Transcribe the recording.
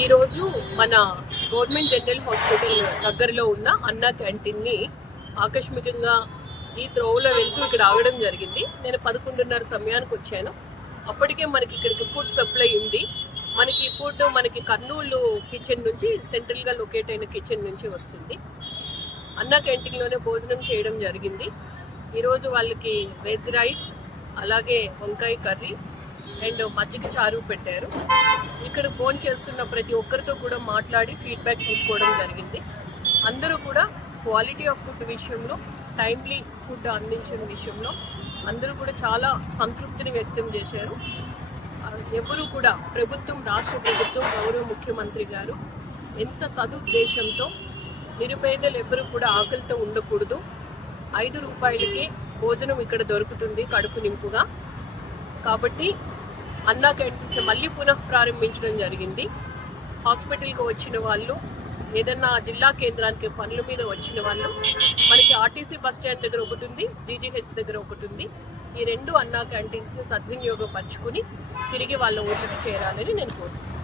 ఈరోజు మన government general hospital దగ్గరలో ఉన్న అన్నా క్యాంటీన్ని ఆకస్మికంగా ఈ త్రోవలో వెళ్తూ ఇక్కడ ఆగడం జరిగింది. నేను 11:30 సమయానికి వచ్చాను. అప్పటికే మనకి ఇక్కడికి ఫుడ్ సప్లై ఉంది. మనకి ఫుడ్ కర్నూలు కిచెన్ నుంచి, సెంట్రల్గా లొకేట్ అయిన కిచెన్ నుంచి వస్తుంది. అన్నా క్యాంటీన్లోనే భోజనం చేయడం జరిగింది. ఈరోజు వాళ్ళకి వెజ్ రైస్, అలాగే వంకాయ కర్రీ అండ్ మజ్జిగ చారు పెట్టారు. ఇక్కడ ఫోన్ చేస్తున్న ప్రతి ఒక్కరితో కూడా మాట్లాడి ఫీడ్బ్యాక్ తీసుకోవడం జరిగింది. అందరూ కూడా క్వాలిటీ ఆఫ్ ఫుడ్ విషయంలో, టైమ్లీ ఫుడ్ అందించిన విషయంలో అందరూ కూడా చాలా సంతృప్తిని వ్యక్తం చేశారు. ఎవరు కూడా రాష్ట్ర ప్రభుత్వం, గౌరవ ముఖ్యమంత్రి గారు ఎంత సదుద్దేశంతో నిరుపేదలు ఎవరు కూడా ఆకలితో ఉండకూడదు, 5 రూపాయలకే భోజనం ఇక్కడ దొరుకుతుంది కడుపు నింపుగా. కాబట్టి అన్నా క్యాంటీన్స్ మళ్ళీ పునః ప్రారంభించడం జరిగింది. హాస్పిటల్కి వచ్చిన వాళ్ళు, ఏదన్నా జిల్లా కేంద్రానికి పనుల మీద వచ్చిన వాళ్ళు, మనకి ఆర్టీసీ బస్ స్టాండ్ దగ్గర ఒకటి ఉంది, జీజీహెచ్ దగ్గర ఒకటి ఉంది. ఈ 2 అన్నా క్యాంటీన్స్ని సద్వినియోగపరుచుకుని తిరిగి వాళ్ళ ఊరికి చేరాలని నేను కోరుతున్నాను.